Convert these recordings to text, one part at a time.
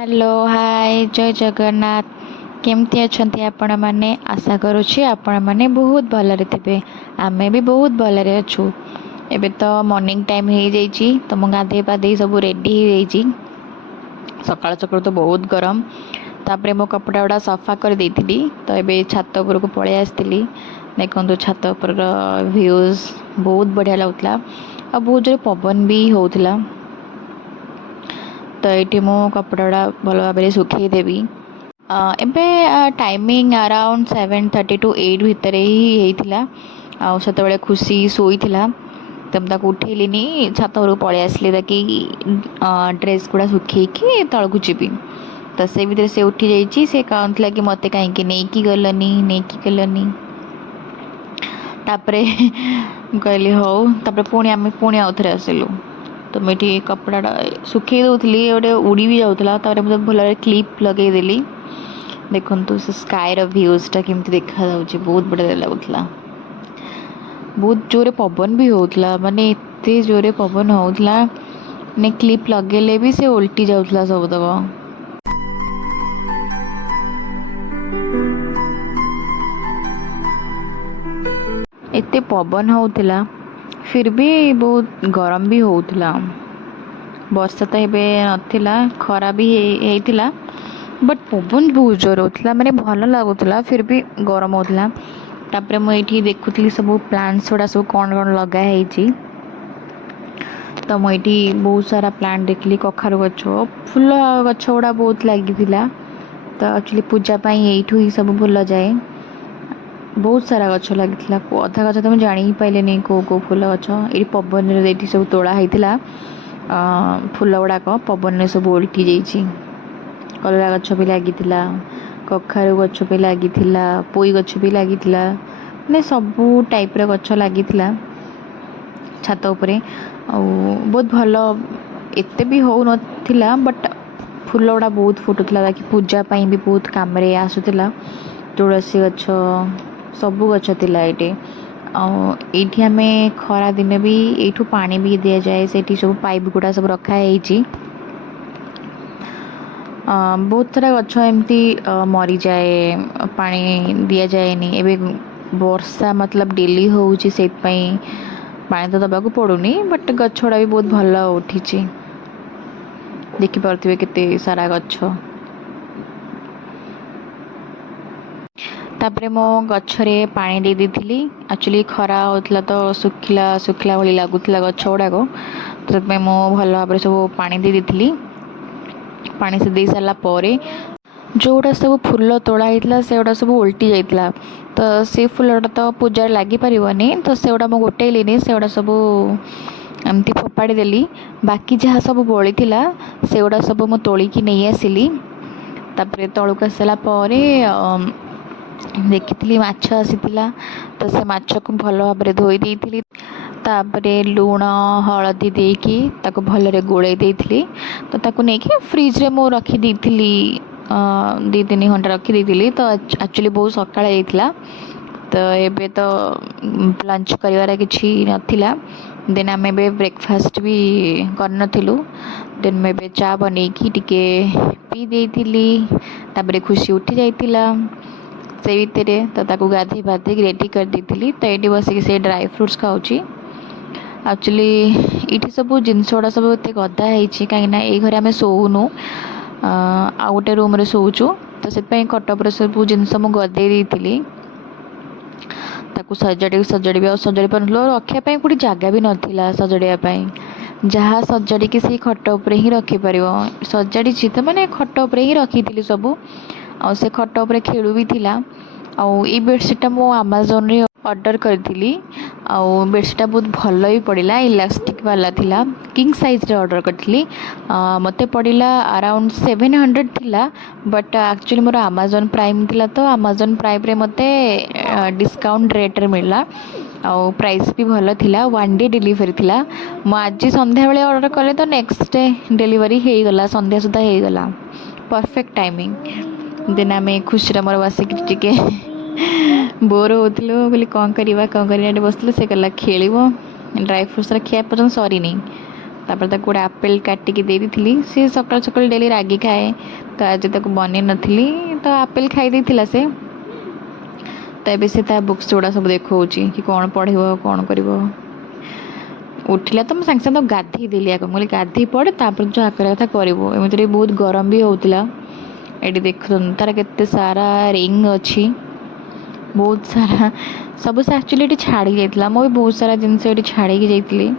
Hello hi जय जगन्नाथ। केमती अछंती आपण माने? आशा करुछि आपण माने बहुत भलरे थिबे। आमे भी बहुत भलरे अछु। एबे तो मॉर्निंग टाइम हो जाइछि तो मो गाधे पाधे सब रेडी हो जाइछि। सकाळ सकाळ तो बहुत गरम। तापरे मो कपड़ा उडा सफा कर देइथिली तो एबे छात ऊपर को पळे आस्थिली। देखंतु छात ऊपर व्यूज बहुत बढ़िया लागुतला आ बहुत जोर पवन भी होउतला। तो ये मो कपड़ा भल भाव सुखई देवी। एबे टाइमिंग अराउंड 7:30 to 8 भितर ही होता। खुशी शोई तो मुझे उठेलिनी छात घर पलि आसली ताकि ड्रेस गुड़ा सुखी तलू जीवी। तो से भीतर से उठी जाइए। से कहला कि मत कहीं नहीं गलनी तापरे कहली हौ। तापरे पुणी आउ थे आसिलु। तो मुझे कपड़ा सुखी दूसरी गोटे उड़ी भी जाऊला। मुझे भल क्लिप लगेदेली। देखु से स्कायर भ्यूजटा केमती देखा बहुत बढ़िया लगुला। बहुत जोरे पवन भी होता माने एते जोरे पवन होता ने क्लिप लगेले भी से उल्टी जाऊला सबतक। एते पवन होता फिर भी बहुत गरम भी होता। वर्षा तो एबे नथिला खरा भी हेइतिला बट पवन बहुत जोर होता माने भल लगुला फिर भी गरम होता। तापरे मुझे देखुली सब प्लांट्स गुड़ा सब कौन कौन लगा है। तो मुझे बहुत सारा प्लांट देखली कखारु गछ फूल गछ गुड़ा बहुत लगी। तो एक्चुअली पूजा यू ही सब फूल जाए। बहुत सारा गछ लगी। अधा गछ तो मुझे जान ही पाइले नहीं कौ फूल गछ ये पवन सब तोड़ा होता। फूल गुड़ाक पवन सब उल्टी जाइए। कलरा गछ भी लगी, कखारु गछ भी लगी, पोई गछ भी लगी, मैंने सबू टाइप्र गछ लगी छात उपरे। बहुत भल एते भी हो नथिला बट फूल गुड़ा बहुत फुटुला ताकि पूजा भी बहुत काम आसूला। तुलसी गछ सबू गछ थिला ये। आठी आम खरा दिन भी यू पानी भी दि जाए। से सब पाइप गुड़ा सब रखाई। बहुत सारा गछ एमती मरी जाए पानी दि जाए। एबे वर्षा मतलब डेली होउची से पानी तो दबा को पड़ूनी बट गछड़ा भी बहुत भल उठी। देखि पार्थिबे केते सारा गछ। तापरे मो गछरे पानी दे देथिली। एक्चुअली खरा होतला तो सुखिला सुखिला भली लागुतला गछ गुड़ाक। तो मो भल भाव सब पानी दे देथिली। पानी से दे सारा परे जोड़ा सब फूल तोड़ा होता से गुड़ा सब उल्टी जाइला। तो से फूलटा तो पूजा लगी पारनी तो से गुड़ा मुझे गोटेलिनी से गुड़ा सब एमती फोपाड़ी देली। बाकी जहाँ सब बड़ी से गुड़ा सब मुझे तोलिकी नहीं आसिली। तापरे तलुक आसला देखी माछ आसीथिला। तो से माछ को भल भाव धोई देइथिली। तापरे लूण हलदी देकी ताको भलरे गोले देइथिली। तो ताको नेकी फ्रिज रे मो रखी देइथिली 2-3 घंटा रखी देइथिली। तो एक्चुअली बहुत सकाळ हेइथिला। तो एबे तो लंच करिवार किछि नथिला। देन आम एबे ब्रेकफास्ट भी करनथिलु। देन मैं एबे चा बनेकी टिके पी देइथिली। तापरे खुशी उठी जाइतिला से भितर। तो ताको गाधे पाधे रेडी कर देइथिली। तो एटी बसिक से ड्राई फ्रूट्स खाउची। एक्चुअली ये सब जिनस गुड़ा सब एत गदा है कहीं घरे आम शोनु आ गोटे रूम रे शोचु। तो से खट सब जिनस मुझे गदे सजाड़ी सजाड़ी पार रखापी कोई जगह भी नाला सजाड़ापी। जहाँ सजाड़ी से खट उपर ही रखिपर सजाड़ी तो मैंने खट उपर ही रखी थी सब। आ से खट उपर खेलु भी थिला। आउ ये बेडसीटा मु आमाजोन रे ऑर्डर करी। आउ बेडसीटा बहुत भल भी पड़ा इलास्टिक वाला थिला। किंग साइज रे ऑर्डर करी। मते पड़ा अराउंड 700 थिला बट एक्चुअली मोर आमाजोन प्राइम थिला। तो आमाजोन प्राइम रे मते डिस्काउंट रेट रे मिलला। आउ प्राइस भी भल थिला। 1 डे डिलीवरी थिला। मु आज संध्या बेले ऑर्डर कले तो नेक्स्ट डे डिलीवरी हो गला संध्या सुधा हो गला परफेक्ट टाइमिंग। देन आम खुशी मोर बसिक टिके बोर होलु बोली कौन करवा बसलु से कहला खेल ड्राई फ्रुट्स खिया पर्यटन सरी नहीं। तापर ताको गोटे आपेल काटिकी दे दी सी सकाल सकाल डेली रागी खाए तो आज ताको बन नथली तो आपेल खाई देथिला से तो ये से बुक्स गुड़ा सब देखा कि कौन पढ़ कौन कर उठिला तो मुझे सागे गाधे देली आगे मुझे गाधे पड़े तापर जो आकर कथा कर बहुत गरम भी होता ये देख तार के सारा रिंग अच्छी बहुत सारा सब से एक्चुअली ये छाड़ी जाइए मुझे बहुत सारा जिनस ये छाड़ी जाइए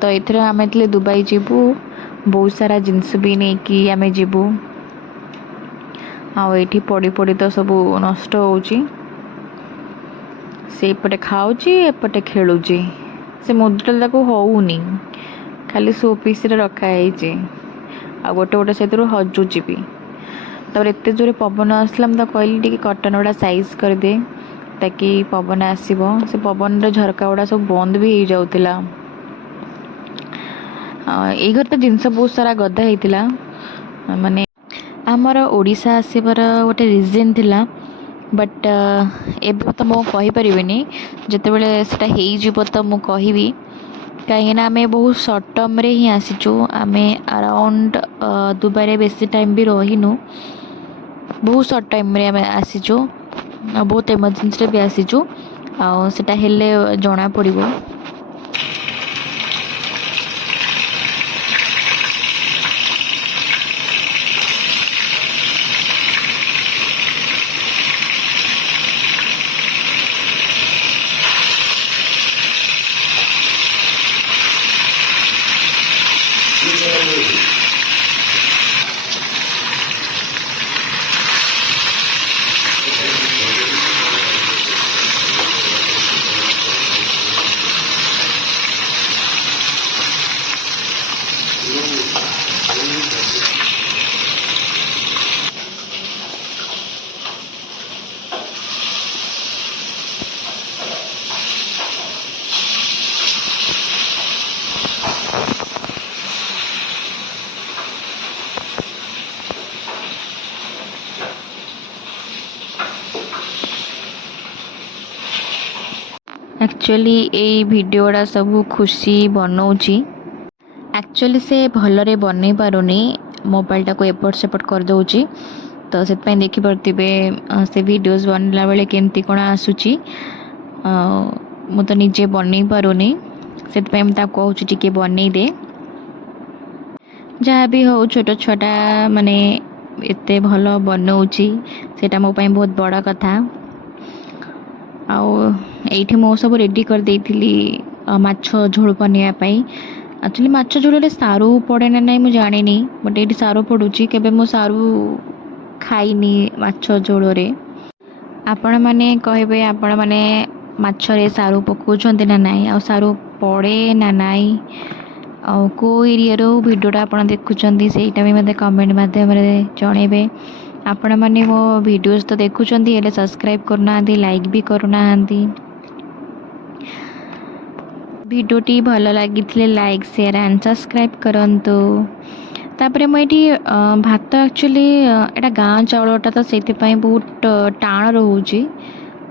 तो ये आम दुबई जीवु बहुत सारा जिनस भी नहीं कि आम जीवु आठी पड़ी पड़ी तो सब नष्ट होपटे खाऊँ एपटे खेलुची से मुद्रा होनी खाली शोपीस रखाई आ गोटे गोटे से हजुची भी तब एत जोरे पवन आसला मुझे कहली टी कटन गुड़ा साइज करदे ताकि पवन आसब से पवन झरका गुड़ा सब बंद भी हो जाऊला ये घर तो जिनस बहुत सारा गदा होता माने आमर ओडिशा आसबार गोटे रिजन थिला बट एबे तो मु कहि परिबिनी जते बेले सेटा हेई जिवो तो मु कहिबी कहीं आम बहुत सर्ट टर्म रे ही आसीचु आम अराउंड दुबई रे बेसी टाइम भी रहीनु बहुत सर्ट टाइम रे आम आसीचु बहुत इमरजेंसी रे भी आसीचु आ सेटा हेले जणा पड़िबो एक्चुअली ये वीडियोटा सब खुशी बनाऊँगी एक्चुअली से भलरे बन पारुनी मोबाइलटा को एपट सेपट कर दूची तो से देखिपे से वीडियोस बनला बेले केमती कौन आसूची मु तो निजे बन पारुनी से कहूँ टी बनई दे जहाँ भी हो छोट छोटा माने एते भल बनाऊँगी सेटा मो पाई बहुत बड़ा कथा आठी मो सब रेडी कर देइथिली माछ झोल बनवाई एक्चुअली माछ झोल सारू पड़े ना नहीं मुझे जानी बट ये सारू पड़ुची केबे मो सारू खाइनी माछ झोल आपण माने कहबे आपण माने माछ रे सारू पकाउछन्ते ना नहीं आ सारू पड़े ना नहीं आ को एरिया रो वीडियोटा आपण देखुछन्ती सेटा भी मते कमेंट माध्यम रे जणेबे आपण माने मो वीडियोस तो देखुछन्ती हेले सब्सक्राइब करना लाइक भी करना वीडियोटी भल लगी लाइक शेयर एंड सब्सक्राइब करंतु तापरे मुझे भात एक्चुअली एटा गाँ चाउलटा तो से बहुत टाण रोचे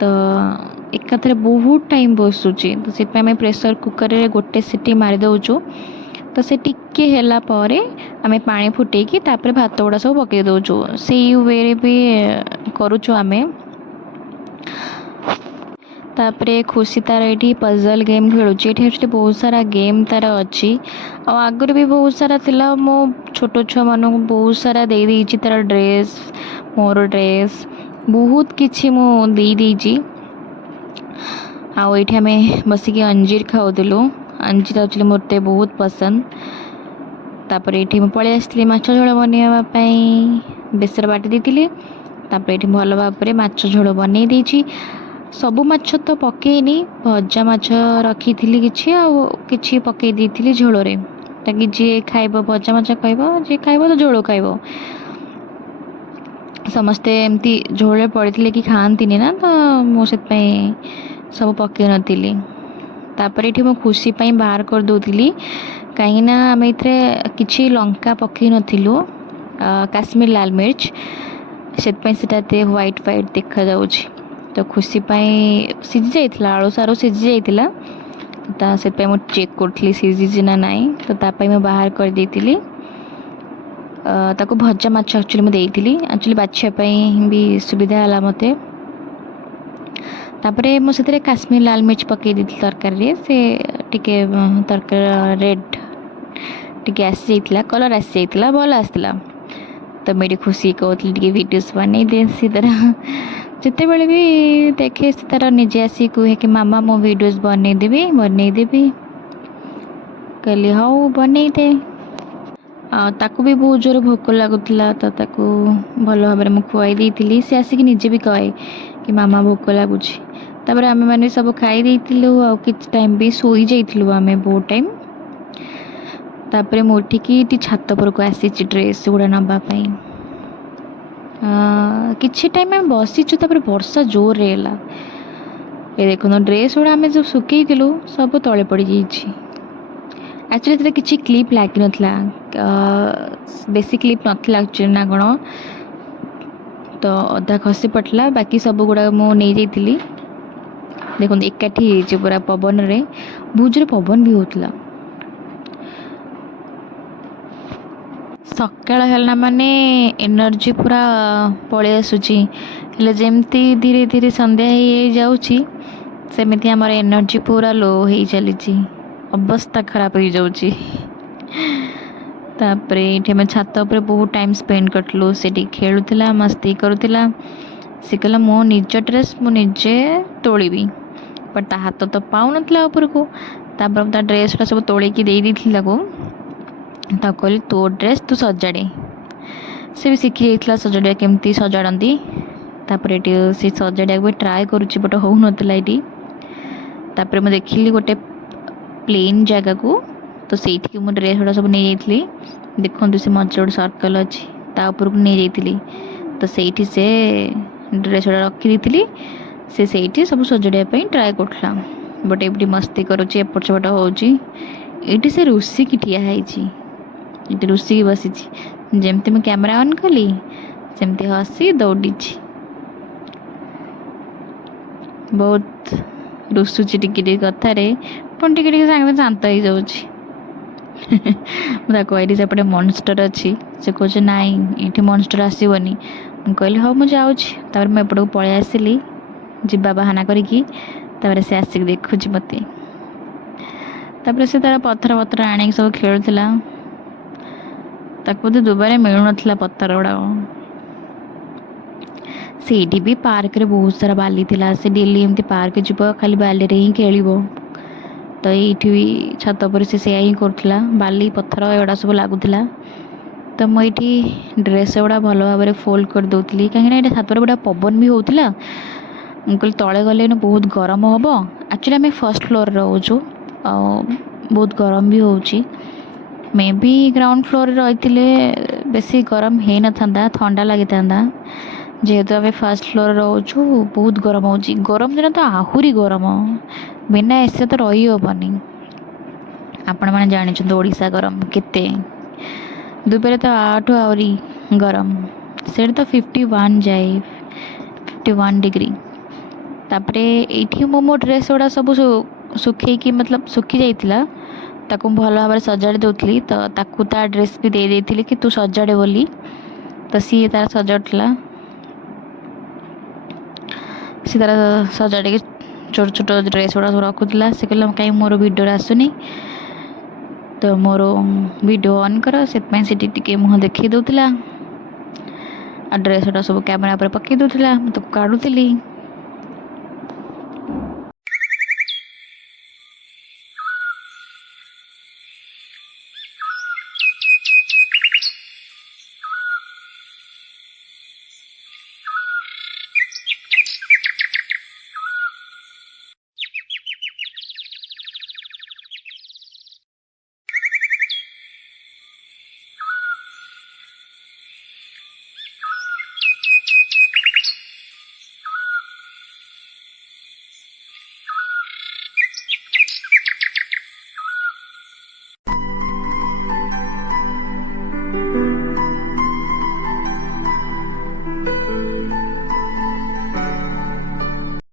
तो एकाथरे बहुत टाइम बसुची तो से प्रेशर कुकर रे गोटे सीटी मारी दउचु तो से टिके ହେଲା ପରେ आमे पानी फुटेकी तापरे भात गुड़ा सब पकई दउचु से वे भी करूचु आमे तापरे खुशी तार ये पजल गेम खेलुची एक्चुअली बहुत सारा गेम तार अच्छी आगर भी बहुत सारा थिला मो छोट छुआ मानू बहुत सारा दे देइची तार ड्रेस मोर ड्रेस बहुत किछि मो दे देइची आउ आम बसिक अंजीर खाऊलु अंजीर एक्चुअली मते बहुत पसंद तापर ये पलि आसती माछ झोल बनवाई बेसर बाटी देती तापर ये भल भाव में माछ झोल बनई देइची सबु माछ तो पकेनी भजा माछ रखी थी कि पकई देती झोल ताकि जी खाइब भजा माछ खाइब जी खाइब तो झोल खाइब समस्ते एमती झोल पड़े कि खाती ना तो मुझे सब पकई नी तापर ये मो खुशी बाहर कर दूली कहीं आम कि लंका पकई नथिलु काश्मीर लाल मिर्च से व्हाइट व्हाइट देखा जाउछि तो खुशी सिझी जाइथिला आलू सारू सिझी जाइथिला से मैं चेक करी सीझी ना नाई तो तापाई मैं बाहर कर देती ताको भजा माछ एक्चुअली मुझे एक्चुअली बाछापी भी सुविधा है मत तापरे मुझे काश्मीर लाल मिर्च पकई दी तरकारी से टिके तरकारी रेड टिके आसी जाइए कलर आसी जाइए भल आसला तो मुझे खुशी कहती टे वीडियोस बनई दे सी तरह जिते बड़े भी देखे से तार निजे आसी कहे कि मामा मो वीडियोस बनईदेवी कहली हाँ बनईदे ताकू भी बहुत जोर भोक लगुला तो ताकू भल भाव में खुआई देती सी आसिक निजे भी कहे कि मामा भोक लगुच तापर आम मैंने सब खाई कि टाइम भी सोई जाइलु आम बहुत टाइम तापर मुठिकी छात पर को आसी ड्रेस गुड़ा नापाई किछि टाइम आम बसीचु तापर वर्षा जोर रे है ये देखो ड्रेस गुड़ा आम जो सुखई सब तले पड़ जाइए एक्चुअली किसी क्लिप लगी नाला बेसी क्लिप नाला एक्चुअली ना कौन तो अधा खसी पड़ला बाकी सब गुड़ा मुझे नहीं जाइली देखो एकाठी पूरा पवन रे बहुत जोर पवन भी होता सकाळ है माने एनर्जी पूरा पलि आसूची जमती धीरे धीरे संध्या हो जाऊँगी सेमती आमर एनर्जी पूरा लो हो चली अवस्था खराब हो जाऊँगी तापरे ये छात पर बहुत टाइम स्पेंड करलु से खेलुला मस्ती करुला सी कहला मो निज ड्रेस मुझे तोड़ी बट ता हाथ तो पाऊन उपरक ता ड्रेस सब तोड़िकी दे कहली तो ड्रेस तू सजाड़े से भी शिखी जाइए सजाड़ा केमती सजाड़ती तापर से सजाड़ा भी ट्राए करुच्ची बट हो नाला ये तापर मुझे देखिली गोटे प्लेन जगह को तो से ड्रेस गुड़ा सब नहीं जाइली देखो से मझे गोटे सर्कल अच्छी तापर नहीं जाइली तो से ड्रेस गुड़ा रखी से सब सजाड़ा ट्राए करला बट एपटी मस्ती करुच्ची एपट सेपट होती से रुषि की ठिया ये रुषि की बसी जमती मैं कैमरा ऑन कली सेमती हसी दौड़ी बहुत रुषुची टिके कथार पुणी टिके सागे शांत हो जाऊँगी कहली सेपटे मॉन्स्टर अच्छी से कहे ना ये मॉन्स्टर आसबनी कहली हाँ मुझे जाऊँगी मैं एपट को पलि आसली जीवा बाहाना करी से आसिक देखुच मत तापर से तार पत्थर पत्थर आने सब खेलुला बोधे दुबारा मिलू ना पत्थर गुड़ा से भी पार्क रे बहुत सारा बाली थिला से डेली एमती पार्क जीव खाली बाली रे ही खेल तो ये भी छात पर से ही करुला बाली पत्थर एगुड़ा सब लगुला तो मुझे ड्रेस गुड़ा भल भाव में फोल्ड कर दूसरी कहीं छात पर गुड़ा पवन भी होता मुझे तले गले बहुत गरम हम एक्चुअली आम फर्स्ट फ्लोर रोचु बहुत गरम भी होची मे भी ग्राउंड फ्लोर रही बेसी गरम हो न था ठंडा लगी था जेहेतु आम फर्स्ट फ्लोर रोचु बहुत गरम हो गरम दिन तो आहरी गरम बिना एसी तो रही हेनी आपण मैंने जानते ओडिशा गरम केते दुबई तो आठू आहरी गरम से तो 51 जाए 51 डिग्री तापरे ये मो ड्रेस गुड़ा सब सुखी मतलब सुखी जाइला ताकू भल भाव सजाड़ी दूसरी तो ताकू ता ड्रेस भी दे देती कि तू सजाड़े बोली तो सी तार सजाड़ला सी तार सजाड़ी छोट छोट ड्रेस गुड़ा सब रखुला से कहला कहीं मोर वीडियो आसुनी तो मोर वीडियो ऑन कर से मुँह देखी दूसरा ड्रेस गुड़ा सब कैमेरा पर पकई दूसरा तो काढ़ुली